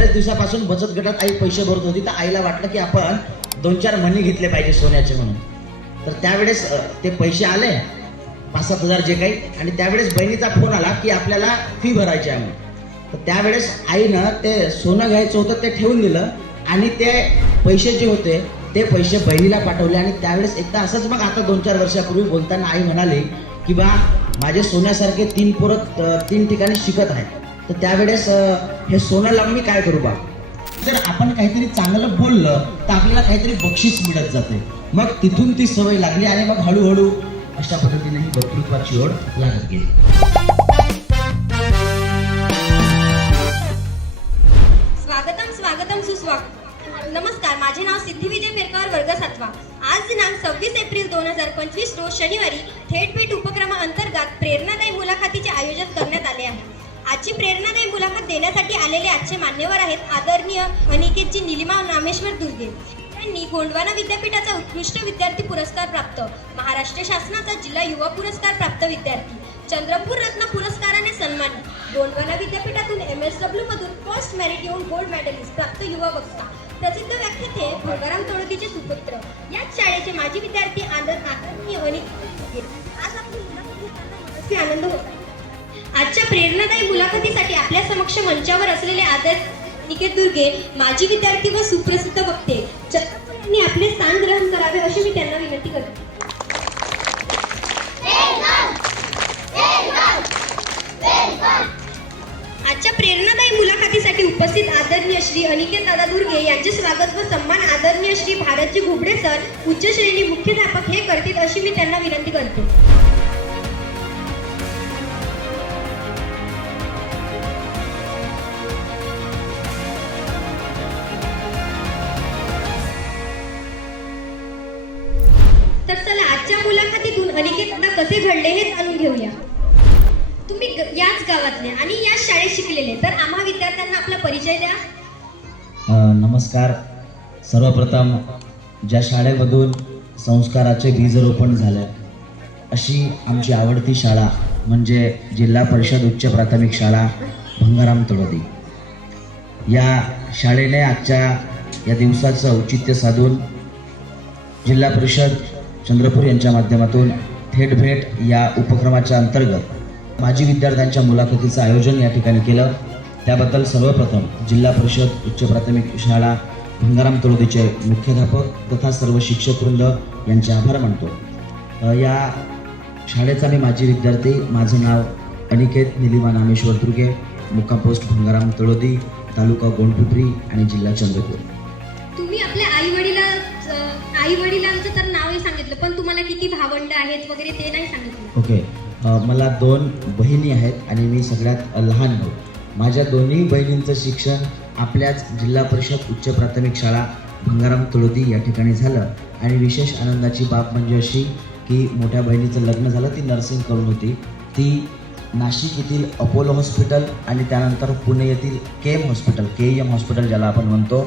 बऱ्याच दिवसापासून बचत गटात आई पैसे भरत होती. तर आईला वाटलं की आपण दोन चार मणी घेतले पाहिजे सोन्याचे म्हणून. तर त्यावेळेस ते पैसे आले. पाच सात हजार जे काही. आणि त्यावेळेस बहिणीचा फोन आला की आपल्याला फी भरायची आहे तर त्यावेळेस आईनं ते सोनं घ्यायचं होतं ते ठेवून दिलं. आणि ते पैसे जे होते ते पैसे बहिणीला पाठवले. आणि त्यावेळेस एकदा असंच मग आता दोन चार वर्षापूर्वी बोलताना आई म्हणाली की बा माझे सोन्यासारखे तीन पोरं तीन ठिकाणी शिकत आहेत. तर त्यावेळेस हे सोनं लावून मी काय करू बा? जर आपण काहीतरी चांगलं बोललं तर आपल्याला काहीतरी बक्षीस मिळत जाते. मग तिथून ती सवय लागली आणि मग हळूहळू अशा पद्धतीने ही वक्तृत्वाची ओढ लागत गेली. स्वागतम स्वागतम सुस्वागत नमस्कार माझे नाव सिद्धी विजय पेरकर वर्ग सातवा आज दिनांक सव्वीस एप्रिल दोन हजार पंचवीस रोज शनिवारी थेट भेट उपक्रमाअंतर्गत प्रेरणादायी मुलाखतीचे आयोजन करण्यात आले आहे. आजची प्रेरणादायी मुलाखत देण्यासाठी आलेले आजचे मान्यवर आहेत आदरणीय अनिकेतजी निलिमा रामेश्वर दुर्गे. यांनी गोंडवाना विद्यापीठाचा उत्कृष्ट विद्यार्थी पुरस्कार प्राप्त महाराष्ट्र शासनाचा जिल्हा युवा पुरस्कार प्राप्त विद्यार्थी चंद्रपूर रत्न पुरस्काराने सन्मानित. गोंडवाना विद्यापीठातून एम एस डब्ल्यू मधून फर्स्ट मेरिट येऊन गोल्ड मेडलिस्ट प्राप्त युवा वक्ता प्रसिद्ध व्याख्याते भोगाराम तोडकीचे सुपुत्र. याच शाळेचे माजी विद्यार्थी आदर आदरणीय अनिक आज आपली मुलाखत घेताना आनंद होता आजच्या प्रेरणादायी मुलाखतीसाठी आपल्या समक्ष मंचावर असलेले आदर निकेत दुर्गे माजी विद्यार्थी व सुप्रसिद्ध वक्ते यांनी आपले स्थान ग्रहण करावे अशी मी त्यांना विनंती करते. आजच्या प्रेरणादायी मुलाखतीसाठी उपस्थित आदरणीय श्री अनिकेत दादा दुर्गे यांचे स्वागत व सन्मान आदरणीय श्री भारतजी घुबडे सर उच्च श्रेणी मुख्याध्यापक हे करतील अशी मी त्यांना विनंती करते. केलेले तर आम्हा विद्यार्थ्यांना आपला परिचय द्या. नमस्कार. सर्वप्रथम ज्या शाळेमधून संस्काराचे बीजरोपण झालं अशी आमची आवडती शाळा म्हणजे जिल्हा परिषद उच्च प्राथमिक शाळा भंगाराम तळोदी. या शाळेने आजच्या या दिवसाचं औचित्य साधून जिल्हा परिषद चंद्रपूर यांच्या माध्यमातून थेट भेट या उपक्रमाच्या अंतर्गत माजी विद्यार्थ्यांच्या मुलाखतीचं आयोजन या ठिकाणी केलं. त्याबद्दल सर्वप्रथम जिल्हा परिषद उच्च प्राथमिक शाळा भंगाराम तळोदीचे मुख्याध्यापक तथा सर्व शिक्षकवृंद यांचे आभार मानतो. या शाळेचा मी माजी विद्यार्थी माझं नाव अनिकेत निलिमा नामेश्वर दुर्गे मुक्काम पोस्ट भंगाराम तळोदी तालुका गोंडपिंपरी आणि जिल्हा चंद्रपूर. तुम्ही आपल्या आई वडिला आई वडिलांचं तर नावही सांगितलं पण तुम्हाला किती भावंड आहेत वगैरे ते नाही सांगितलं. ओके. अ, मला दोन बहिणी आहेत आणि मी सगळ्यात लहान भाऊ. माझ्या दोन्ही बहिणींचं शिक्षण आपल्याच जिल्हा परिषद उच्च प्राथमिक शाळा भंगाराम तुळोदी या ठिकाणी झालं. आणि विशेष आनंदाची बाब म्हणजे अशी की मोठ्या बहिणीचं लग्न झालं ती नर्सिंग करून होती. ती नाशिक येथील अपोलो हॉस्पिटल आणि त्यानंतर पुणे येथील K M hospital K M hospital ज्याला आपण म्हणतो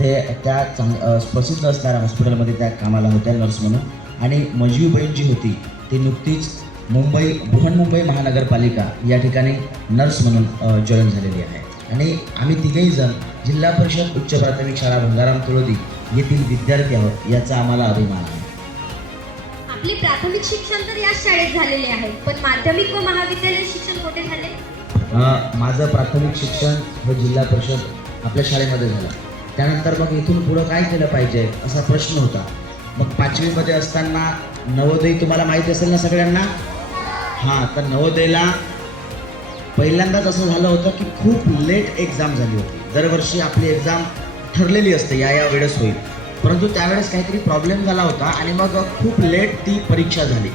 ते त्या चांग प्रसिद्ध असणाऱ्या हॉस्पिटलमध्ये त्या कामाला होत्या नर्स म्हणून. आणि मजवी बहीण जी होती ती नुकतीच मुंबई बृहन्मुंबई महानगरपालिका या ठिकाणी नर्स म्हणून जॉईन झालेली आहे. आणि आम्ही तिघही जण जिल्हा परिषद उच्च प्राथमिक शाळा भंगाराम तुळोदी येथील विद्यार्थी आहोत याचा आम्हाला अभिमान आहे. आपले प्राथमिक शिक्षण तर याच शाळेत झालेले आहे पण माध्यमिक व महाविद्यालय शिक्षण कुठे झाले? माझं प्राथमिक शिक्षण हे जिल्हा परिषद आपल्या शाळेमध्ये झालं. त्यानंतर मग इथून पुढं काय केलं पाहिजे असा प्रश्न होता. मग पाचवीमध्ये असताना नवोदय तुम्हाला माहिती असेल ना सगळ्यांना? हां तर नवोदयला पहिल्यांदाच असं झालं होतं की खूप लेट एक्झाम झाली होती. दरवर्षी आपली एक्झाम ठरलेली असते या या वेळेस होईल. परंतु त्यावेळेस काहीतरी प्रॉब्लेम झाला होता आणि मग खूप लेट ती परीक्षा झाली.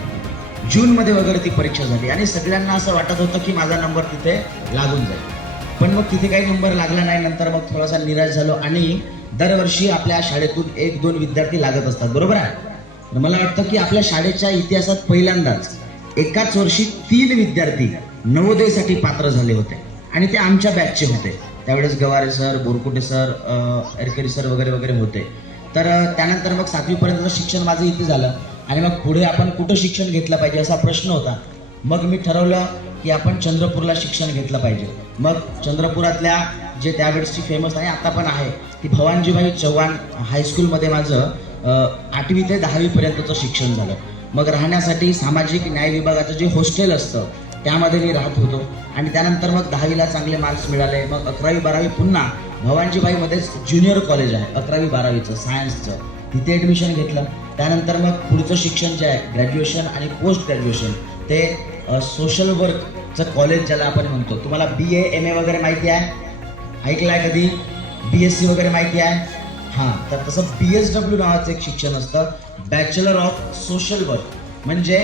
जूनमध्ये वगैरे ती परीक्षा झाली आणि सगळ्यांना असं वाटत होतं की माझा नंबर तिथे लागून जाईल. पण मग तिथे काही नंबर लागला नाही नंतर मग थोडासा निराश झालो आणि दरवर्षी आपल्या शाळेतून एक दोन विद्यार्थी लागत असतात. बरोबर आहे? मला वाटतं की आपल्या शाळेच्या इतिहासात पहिल्यांदाच एकाच वर्षी तीन विद्यार्थी नवोदयसाठी पात्र झाले होते. आणि ते आमच्या बॅचचे होते. त्यावेळेस Gaware sir Borkute sir Erkari sir वगैरे वगैरे होते. तर त्यानंतर मग सातवीपर्यंतचं शिक्षण माझं इथे झालं. आणि मग पुढे आपण कुठं शिक्षण घेतलं पाहिजे असा प्रश्न होता. मग मी ठरवलं की आपण चंद्रपूरला शिक्षण घेतलं पाहिजे. मग चंद्रपुरातल्या जे त्यावेळेसची फेमस आहे आता पण आहे की भवानजीभाई चव्हाण हायस्कूलमध्ये माझं आठवी ते दहावीपर्यंतचं शिक्षण झालं. मग राहण्यासाठी सामाजिक न्याय विभागाचं जे हॉस्टेल असतं त्यामध्ये मी राहत होतो. आणि त्यानंतर मग दहावीला चांगले मार्क्स मिळाले. मग अकरावी बारावी पुन्हा भवानजीबाईमध्येच ज्युनियर कॉलेज आहे. अकरावी बारावीचं सायन्सचं तिथे ॲडमिशन घेतलं. त्यानंतर मग पुढचं शिक्षण जे आहे ग्रॅज्युएशन आणि पोस्ट ग्रॅज्युएशन ते सोशल वर्कचं कॉलेज ज्याला आपण म्हणतो. तुम्हाला बी ए एम ए वगैरे माहिती आहे? ऐकलं आहे कधी? बी एस सी वगैरे माहिती आहे? हां तर तसं पी एच डब्ल्यू नावाचं एक शिक्षण असतं. बॅचलर ऑफ सोशल वर्क म्हणजे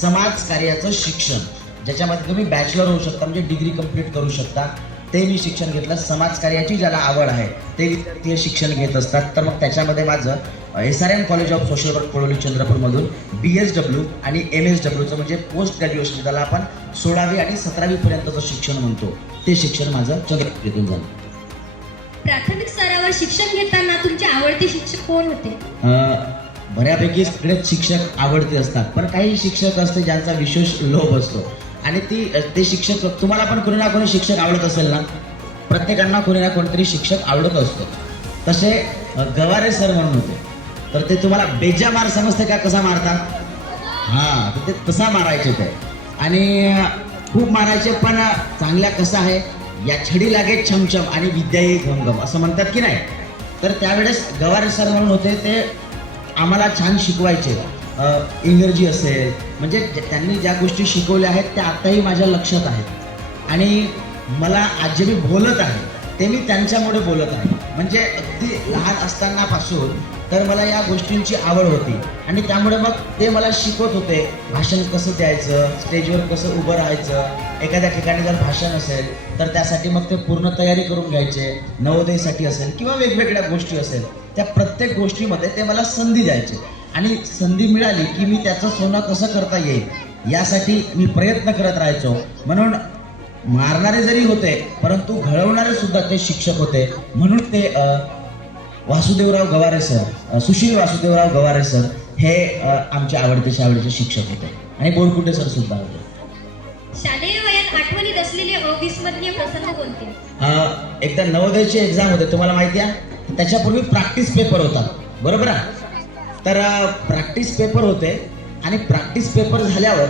समाज कार्याचं शिक्षण. ज्याच्यामध्ये तुम्ही बॅचलर होऊ शकता म्हणजे डिग्री कंप्लीट करू शकता. ते मी शिक्षण घेतलं. समाजकार्याची ज्याला आवड आहे ते विद्यार्थी शिक्षण घेत असतात. तर मग त्याच्यामध्ये माझं S R M college of social work Padoli चंद्रपूरमधून B S W आणि एम एस डब्ल्यूचं म्हणजे पोस्ट ग्रॅज्युएशन ज्याला आपण सोळावी आणि सतरावीपर्यंतचं शिक्षण म्हणतो. ते शिक्षण माझं चंद्रपूर झालं. प्राथमिक स्तरावर शिक्षण घेताना तुमचे आवडते शिक्षक कोण होते? बऱ्यापैकी सगळेच शिक्षक आवडते असतात. पण काही शिक्षक असते ज्यांचा विशेष लोभ असतो. आणि ती ते शिक्षक तुम्हाला पण कोणी ना कोणी शिक्षक आवडत असेल ना? प्रत्येकांना कोणी ना कोणतरी शिक्षक आवडत असतो. तसे गवारे सर म्हणून होते. तर ते तुम्हाला बेजा मार समजते का? कसा मारतात हां तर ते तसा मारायचे ते आणि खूप मारायचे पण चांगल्या कसं आहे? या छडी लागे छमछम आणि विद्या येई घमघम असं म्हणतात की नाही? तर त्यावेळेस गवारे सर म्हणून होते ते आम्हाला छान शिकवायचे. अं, इंग्रजी असेल म्हणजे त्यांनी ज्या गोष्टी शिकवल्या आहेत त्या आत्ताही माझ्या लक्षात आहेत. आणि मला आज जे मी बोलत आहे ते मी त्यांच्यामुळे बोलत आहे. म्हणजे अगदी लहान असतानापासून तर मला या गोष्टींची आवड होती. आणि त्यामुळे मग ते मला शिकवत होते भाषण कसं द्यायचं स्टेजवर कसं उभं राहायचं. एखाद्या ठिकाणी जर भाषण असेल तर त्यासाठी मग ते पूर्ण तयारी करून घ्यायचे नवोदयसाठी असेल किंवा वेगवेगळ्या गोष्टी असेल त्या प्रत्येक गोष्टीमध्ये ते मला संधी द्यायचे. आणि संधी मिळाली की मी त्याचं सोनं कसं करता येईल यासाठी मी प्रयत्न करत राहायचो. म्हणून मारणारे जरी होते परंतु घडवणारे सुद्धा ते शिक्षक होते. म्हणून ते वासुदेवराव गवारे सर सुशील वासुदेवराव गवारे सर हे अ, आमचे आवडतेचे आवडीचे शिक्षक होते. आणि बोरकुटे सर सुद्धा होते. शालेय वयात आठवणीत असलेले अविस्मरणीय प्रसंग कोणते? अ, एकदा नवोदयची एक्झाम होते तुम्हाला माहिती आहे? त्याच्यापूर्वी प्रॅक्टिस पेपर होता. बरोबर आहे? तर प्रॅक्टिस पेपर होते. आणि प्रॅक्टिस पेपर झाल्यावर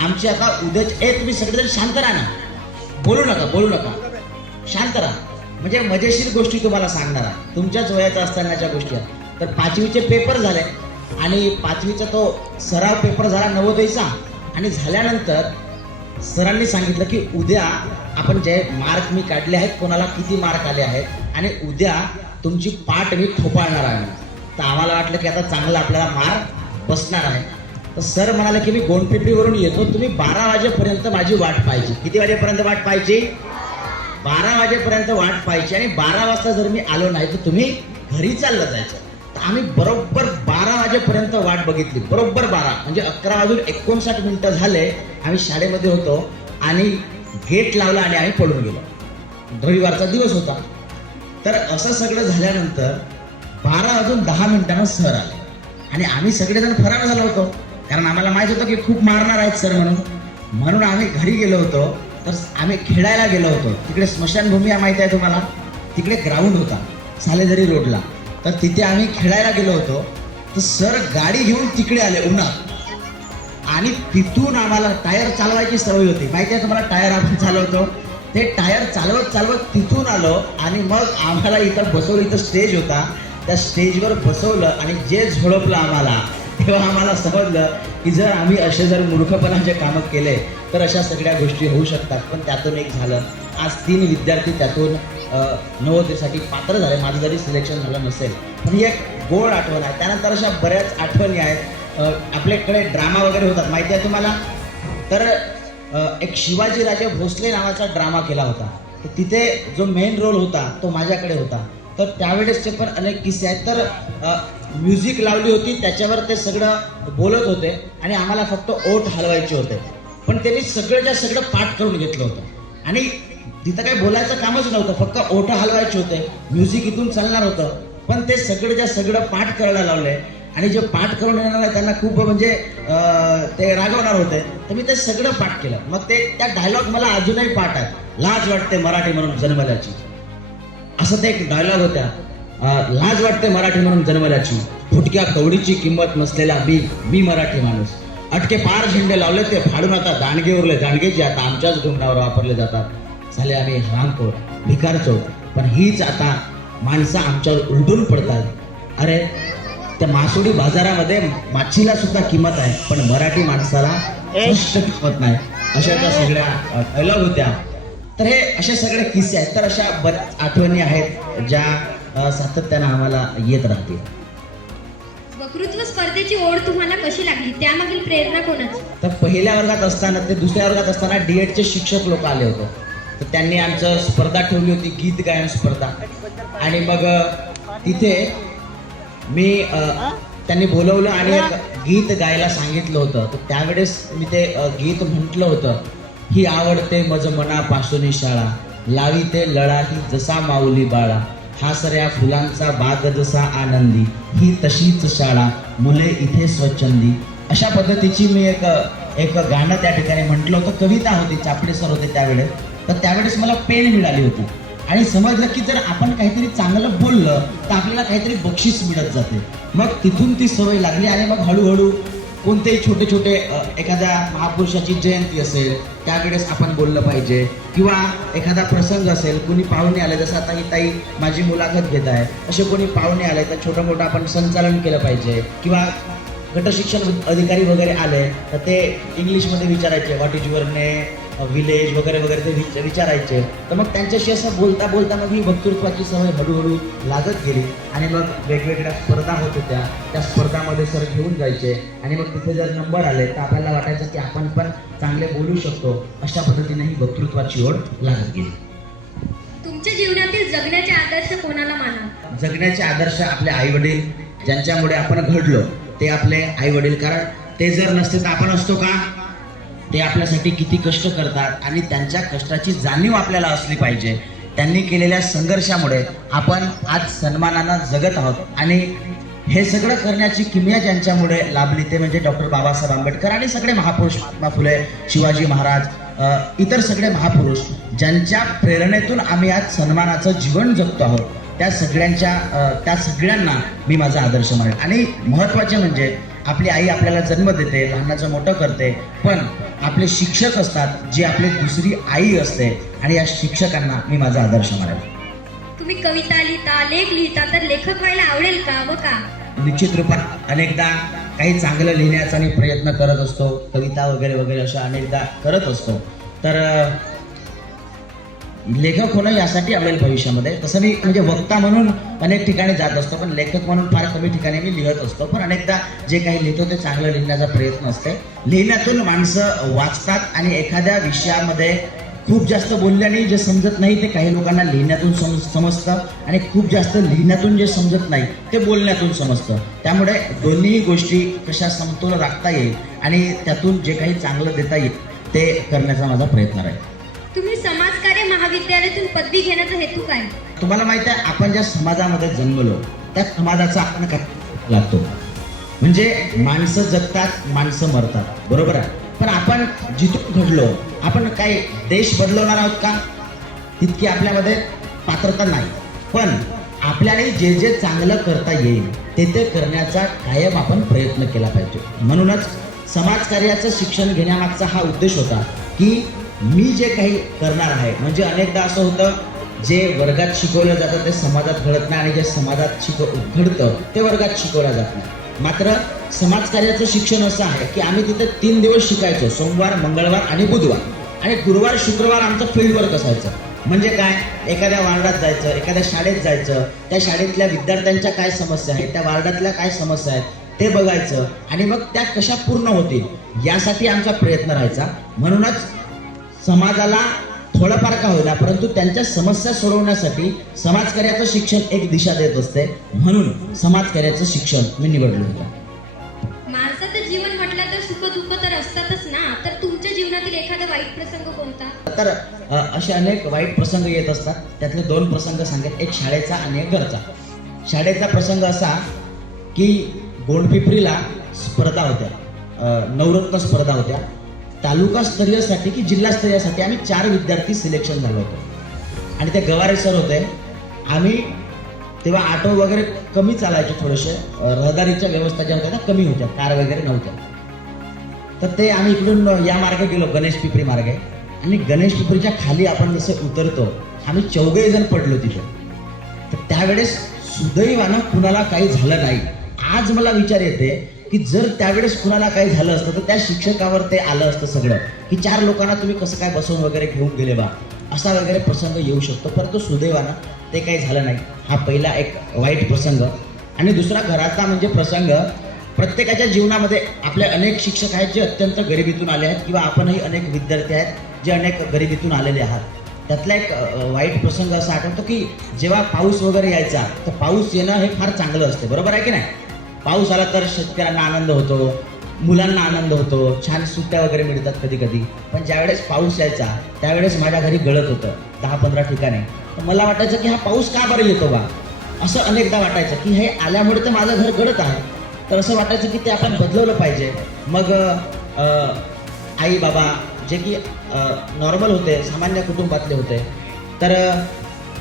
आमची आता उद्याच ए तुम्ही सगळेजण शांत राहा ना. बोलू नका बोलू नका. शांत राहा. म्हणजे मजेशीर गोष्टी तुम्हाला सांगणार आहे. तुमच्याच वयाच्या असतानाच्या गोष्टी आहेत. तर पाचवीचे पेपर झाले. आणि पाचवीचा तो सराव पेपर झाला नवोदयचा. आणि झाल्यानंतर सरांनी सांगितलं की उद्या आपण जे मार्क मी काढले आहेत कोणाला किती मार्क आले आहेत? आणि उद्या तुमची पाठ मी थोपाळणार आहे. तर आम्हाला वाटलं की आता चांगला आपल्याला मार्क बसणार आहे. तर सर म्हणाले की मी गोंडपिपरीवरून येतो. तुम्ही बारा वाजेपर्यंत माझी वाट पाहिजे किती वाजेपर्यंत वाट पाहिजे बारा वाजेपर्यंत वाट पाहायची आणि बारा वाजता जर मी आलो नाही तर तुम्ही घरी चाललं जायचं. तर आम्ही बरोबर बारा वाजेपर्यंत वाट बघितली. बरोबर बारा म्हणजे अकरा वाजून एकोणसाठ मिनिटं झाले आम्ही शाळेमध्ये होतो आणि गेट लावला आणि आम्ही पळून गेलो. रविवारचा दिवस होता. तर असं सगळं झाल्यानंतर बारा वाजून दहा मिनिटानं सर आले. आणि आम्ही सगळेजण फरार झालो होतो. कारण आम्हाला माहीत होतं की खूप मारणार आहेत सर म्हणून. म्हणून आम्ही घरी गेलो होतो. तर आम्ही खेळायला गेलो होतो. तिकडे स्मशानभूमी माहिती आहे तुम्हाला? तिकडे ग्राउंड होता सालेदरी रोडला. तर तिथे आम्ही खेळायला गेलो होतो. तर सर गाडी घेऊन तिकडे आले उन्हात. आणि तिथून आम्हाला टायर चालवायची सवय होती. माहिती आहे तुम्हाला टायर आपण चालवतो? ते टायर चालवत चालवत तिथून आलो आणि मग आम्हाला इथं बसवलं इथं स्टेज होता. त्या स्टेजवर बसवलं आणि जे झोडपलं आम्हाला तेव्हा आम्हाला समजलं की जर आम्ही असे जर मूर्खपणाचे कामं केले तर अशा सगळ्या गोष्टी होऊ शकतात. पण त्यातून एक झालं आज तीन विद्यार्थी त्यातून अ, नवोदयसाठी पात्र झाले. माझं जरी सिलेक्शन झालं नसेल पण ही एक गोड आठवण आहे. त्यानंतर अशा बऱ्याच आठवणी आहेत. आपल्याकडे ड्रामा वगैरे होतात. माहिती आहे तुम्हाला? तर एक शिवाजी राजे भोसले नावाचा ड्रामा केला होता. तर तिथे जो मेन रोल होता तो माझ्याकडे होता. तर त्यावेळेसचे पण अनेक किस्से आहेत. तर म्युझिक लावली होती. त्याच्यावर ते सगळं बोलत होते. आणि आम्हाला फक्त ओट हलवायचे होते. पण त्यांनी सगळ्याच्या सगळं पाठ करून घेतलं होतं. आणि तिथं काही बोलायचं कामच नव्हतं फक्त ओठ हलवायचे होते. म्युझिक इथून चालणार होतं. पण ते सगळं ज्या सगळं पाठ करायला लावले. आणि जे पाठ करून येणार आहे त्यांना खूप म्हणजे ते रागवणार होते. तर मी ते सगळं पाठ केलं. मग ते त्या डायलॉग मला अजूनही पाठ आहे. लाज वाटते मराठी म्हणून जन्मल्याची. असं ते एक डायलॉग होत्या. लाज वाटते मराठी म्हणून जन्मल्याची. फुटक्या कवडीची किंमत नसलेला मी मी मराठी माणूस. अटके पार झेंडे लावले ते फाडून आता दांडगे उरले. दांडगे जे आता आमच्याच डोंगरावर वापरले जातात. झाले आम्ही रामकोर भिकार चौक. पण हीच आता माणसं आमच्यावर उलटून पडतात. अरे त्या मासोडी बाजारामध्ये माछीला सुद्धा किंमत आहे पण मराठी माणसाला किंमत नाही. अशा त्या सगळ्या डायलॉग होत्या. तर हे असे सगळे किस्से आहेत. तर अशा बऱ्याच आठवणी आहेत ज्या सातत्यानं आम्हाला येत राहतील. वक्तृत्व स्पर्धेची ओढ तुम्हाला कशी लागली? त्यामागील प्रेरणा कोणाची? तर पहिल्या वर्गात असताना ते दुसऱ्या वर्गात असताना डीएडचे शिक्षक लोक आले होते. तर त्यांनी आमचं स्पर्धा ठेवली होती गीत गायन स्पर्धा. आणि मग तिथे मी त्यांनी बोलवलं आणि एक गीत गायला सांगितलं होतं. तर त्यावेळेस मी ते गीत म्हटलं होतं ही आवडते मज मनापासून शाळा. लावी ते लढा ही जसा माऊली बाळा. हा सऱ्या फुलांचा बाग जसा आनंदी ही तशीच शाळा मुले इथे स्वच्छंदी. अशा पद्धतीची मी एक एक गाणं त्या ठिकाणी म्हटलं होतं कविता होती चापडे सर होते त्यावेळेस. तर त्यावेळेस मला पेन मिळाली होती. आणि समजलं की जर आपण काहीतरी चांगलं बोललं तर आपल्याला काहीतरी बक्षीस मिळत जाते. मग तिथून ती सवय लागली आणि मग हळूहळू कोणतेही छोटे छोटे एखाद्या महापुरुषाची जयंती असेल त्यावेळेस आपण बोललं पाहिजे. किंवा एखादा प्रसंग असेल कोणी पाहुणे आले जसं आता ही ताई माझी मुलाखत घेत आहे असे कोणी पाहुणे आले तर छोटं मोठं आपण संचालन केलं पाहिजे. किंवा गटशिक्षण अधिकारी वगैरे आले तर ते इंग्लिशमध्ये विचारायचे what is your name village वगैरे वगैरे ते विच- विचारायचे. तर मग त्यांच्याशी असं बोलता बोलता मग ही वक्तृत्वाची सवय हळूहळू लागत गेली. आणि मग वेगवेगळ्या स्पर्धा होत होत्या. त्या स्पर्धामध्ये सर घेऊन जायचे. आणि मग तिथे जर नंबर आले तर आपल्याला वाटायचं की आपण पण चांगले बोलू शकतो. अशा पद्धतीने ही वक्तृत्वाची ओढ लागत गेली. तुमच्या जीवनातील जगण्याचे आदर्श कोणाला माना जगण्याचे आदर्श आपले आई वडील ज्यांच्यामुळे आपण घडलो ते आपले आई वडील कारण ते जर नसते तर आपण असतो का? ते आपल्यासाठी किती कष्ट करतात आणि त्यांच्या कष्टाची जाणीव आपल्याला असली पाहिजे. त्यांनी केलेल्या संघर्षामुळे आपण आज सन्मानानं जगत आहोत. आणि हे सगळं करण्याची किमया ज्यांच्यामुळे लाभली ते म्हणजे डॉक्टर बाबासाहेब आंबेडकर आणि सगळे महापुरुष महात्मा फुले शिवाजी महाराज इतर सगळे महापुरुष ज्यांच्या प्रेरणेतून आम्ही आज सन्मानाचं जीवन जगतो आहोत. त्या सगळ्यांच्या त्या सगळ्यांना मी माझा आदर्श मानेन आणि महत्त्वाचे म्हणजे आपली आई आपल्याला जन्म देते लहानाचं मोठं करते पण आपले शिक्षक असतात जी आपली दुसरी आई असते आणि या शिक्षकांना मी माझा आदर्श मानेन. तुम्ही कविता लिहिता लेख लिहिता तर लेखक व्हायला आवडेल का व का? निश्चित रूपात अनेकदा काही चांगलं लिहिण्याचा मी प्रयत्न करत असतो कविता वगैरे वगैरे अशा अनेकदा करत असतो. तर लेखक होणं यासाठी आवडेल भविष्यामध्ये तसं मी म्हणजे वक्ता म्हणून अनेक ठिकाणी जात असतो पण लेखक म्हणून फार कमी ठिकाणी मी लिहत असतो. पण अनेकदा जे काही लिहितो ते चांगलं लिहिण्याचा प्रयत्न असते. लिहिण्यातून माणसं वाचतात आणि एखाद्या विषयामध्ये खूप जास्त बोलल्याने जे समजत नाही ते काही लोकांना लिहिण्यातून सम समजतं आणि खूप जास्त लिहिण्यातून जे समजत नाही ते बोलण्यातून समजतं. त्यामुळे दोन्ही गोष्टी कशा समतोल राखता येईल आणि त्यातून जे काही चांगलं देता येईल ते करण्याचा माझा प्रयत्न राहील. तुम्ही महाविद्यालयातून पदवी घेण्याचा हेतू काय? तुम्हाला माहीत आहे आपण ज्या समाजामध्ये जन्मलो त्या समाजाचा आपण काय लागतो? म्हणजे माणसं जगतात माणसं मरतात बरोबर आहे? पण आपण जिथून घडलो आपण काय देश बदलवणार आहोत का? तितकी आपल्यामध्ये पात्रता नाही. पण आपल्यालाही जे जे चांगलं करता येईल ते ते करण्याचा कायम आपण प्रयत्न केला पाहिजे. म्हणूनच समाजकार्याचं शिक्षण घेण्यामागचा हा उद्देश होता की मी जे काही करणार आहे म्हणजे अनेकदा असं होतं जे वर्गात शिकवलं जातं ते समाजात घडत नाही आणि जे समाजात शिकव घडतं ते वर्गात शिकवलं जात नाही. मात्र समाजकार्याचं शिक्षण असं आहे की आम्ही तिथे तीन दिवस शिकायचो सोमवार मंगळवार आणि बुधवार. आणि गुरुवार शुक्रवार आमचं फील्डवर्क असायचं म्हणजे काय? एखाद्या वार्डात जायचं एखाद्या शाळेत जायचं त्या शाळेतल्या विद्यार्थ्यांच्या काय समस्या आहेत त्या वार्डातल्या काय समस्या आहेत ते बघायचं आणि मग त्या कशा पूर्ण होतील यासाठी आमचा प्रयत्न राहायचा. म्हणूनच समाजाला थोडंफार का होईना परंतु त्यांच्या समस्या सोडवण्यासाठी समाजकार्याचं शिक्षण एक दिशा देत असते. म्हणून समाजकार्याचं शिक्षण मी निवडलं होतं. माणसाचं जीवन म्हटलं तर सुख दुःख तर असतातच ना? तर तुमच्या जीवनातील एखादा वाईट प्रसंग कोणता? तर असे अनेक वाईट प्रसंग येत असतात. त्यातले दोन प्रसंग सांगेल एक शाळेचा आणि एक घरचा. शाळेचा प्रसंग असा की गोंडपिपरीला स्पर्धा होत्या. नवरत्न स्पर्धा होत्या. तालुकास्तरीयसाठी की जिल्हास्तरीयसाठी आम्ही चार विद्यार्थी सिलेक्शन झालो होतो आणि ते गवारे सर होते. आम्ही तेव्हा ऑटो वगैरे कमी चालायचे थोडेसे. रहदारीच्या व्यवस्था ज्या होत्या त्या कमी होत्या. कार वगैरे नव्हत्या. तर ते आम्ही इकडून या मार्गे गेलो गणेश पिपरी मार्गे. आणि गणेश पिपरीच्या खाली आपण जसं उतरतो आम्ही चौघे जण पडलो तिथे. तर त्यावेळेस सुदैवानं कुणाला काही झालं नाही. आज मला विचार येते की जर त्यावेळेस कुणाला काही झालं असतं तर त्या शिक्षकावर ते आलं असतं सगळं. की चार लोकांना तुम्ही कसं काय बसवून वगैरे घेऊन गेले बा? असा वगैरे प्रसंग येऊ शकतो. परंतु सुदैवानं ते काही झालं नाही. हा पहिला एक वाईट प्रसंग. आणि दुसरा घराचा म्हणजे प्रसंग प्रत्येकाच्या जीवनामध्ये आपले अनेक शिक्षक आहेत जे अत्यंत गरिबीतून आले आहेत किंवा आपणही अनेक विद्यार्थी आहेत जे अनेक गरिबीतून आलेले आहात. त्यातला एक वाईट प्रसंग असा आठवतो की जेव्हा पाऊस वगैरे यायचा तर पाऊस येणं हे फार चांगलं असते. बरोबर आहे की नाही? पाऊस आला तर शेतकऱ्यांना आनंद होतो मुलांना आनंद होतो छान सुट्ट्या वगैरे मिळतात कधी कधी पण ज्यावेळेस पाऊस यायचा त्यावेळेस माझ्या घरी गळत होतं दहा पंधरा ठिकाणी. तर मला वाटायचं की हा पाऊस का बरं येतो बा? असं अनेकदा वाटायचं की हे आल्यामुळे तर माझं घर गळत आहे. तर असं वाटायचं की ते आपण बदलवलं पाहिजे. मग आई बाबा जे की नॉर्मल होते सामान्य कुटुंबातले होते. तर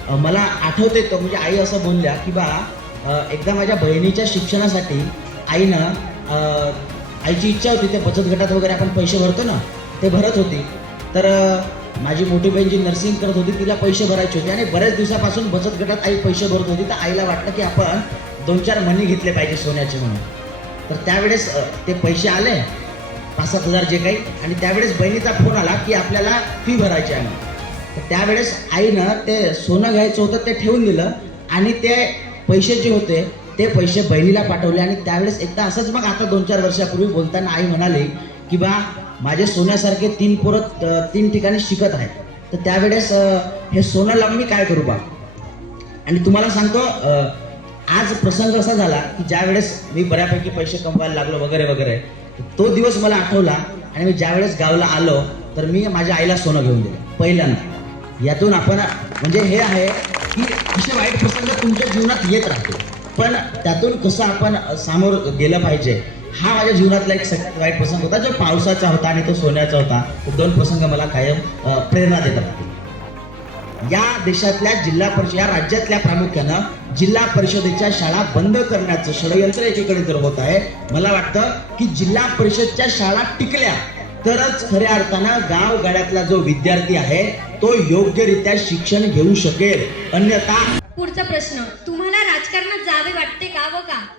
मला आठवते तो म्हणजे आई असं बोलल्या की बा एकदा माझ्या बहिणीच्या शिक्षणासाठी आईनं आईची इच्छा होती ते बचत गटात वगैरे आपण पैसे भरतो ना ते भरत होती. तर माझी मोठी बहीण जी नर्सिंग करत होती तिला पैसे भरायचे होते. आणि बऱ्याच दिवसापासून बचत गटात आई पैसे भरत होती. तर आईला वाटलं की आपण दोन चार मनी घेतले पाहिजे सोन्याचे म्हणून. तर त्यावेळेस ते पैसे आले पाच सात हजार जे काही. आणि त्यावेळेस बहिणीचा फोन आला की आपल्याला फी भरायची आहे. तर त्यावेळेस आईनं ते सोनं घ्यायचं होतं ते ठेवून दिलं. आणि ते पैसे जे होते ते पैसे बहिणीला पाठवले आणि त्यावेळेस एकदा असंच मग आता दोन चार वर्षापूर्वी बोलताना आई म्हणाली की बा माझे सोन्यासारखे तीन पोरं तीन ठिकाणी शिकत आहेत. तर त्यावेळेस हे सोनं लावून मी काय करू बा? आणि तुम्हाला सांगतो आज प्रसंग असा झाला की ज्या वेळेस मी बऱ्यापैकी पैसे कमवायला लागलो वगैरे वगैरे तो दिवस मला आठवला आणि मी ज्या वेळेस गावला आलो तर मी माझ्या आईला सोनं घेऊन दिलं पहिल्यांदा. यातून आपण म्हणजे हे आहे की असे वाईट प्रसंग तुमच्या जीवनात येत राहतो पण त्यातून कसं आपण सामोर गेलं पाहिजे हा माझ्या जीवनातला एक सगळ्यात वाईट प्रसंग होता जो पावसाचा होता आणि तो सोन्याचा होता. दोन प्रसंग मला कायम प्रेरणा देत राहतील. या देशातल्या जिल्हा परिषद या राज्यातल्या प्रामुख्यानं जिल्हा परिषदेच्या शाळा बंद करण्याचं षडयंत्र एकीकडे जर होत आहे मला वाटतं की जिल्हा परिषदच्या शाळा टिकल्या तरच खऱ्या अर्थानं गाव गाड्यातला जो विद्यार्थी आहे तो योग्यरित्या शिक्षण घेऊ शकेल. अन्यथा पुढचा प्रश्न तुम्हाला राजकारणात जावे वाटते का व का?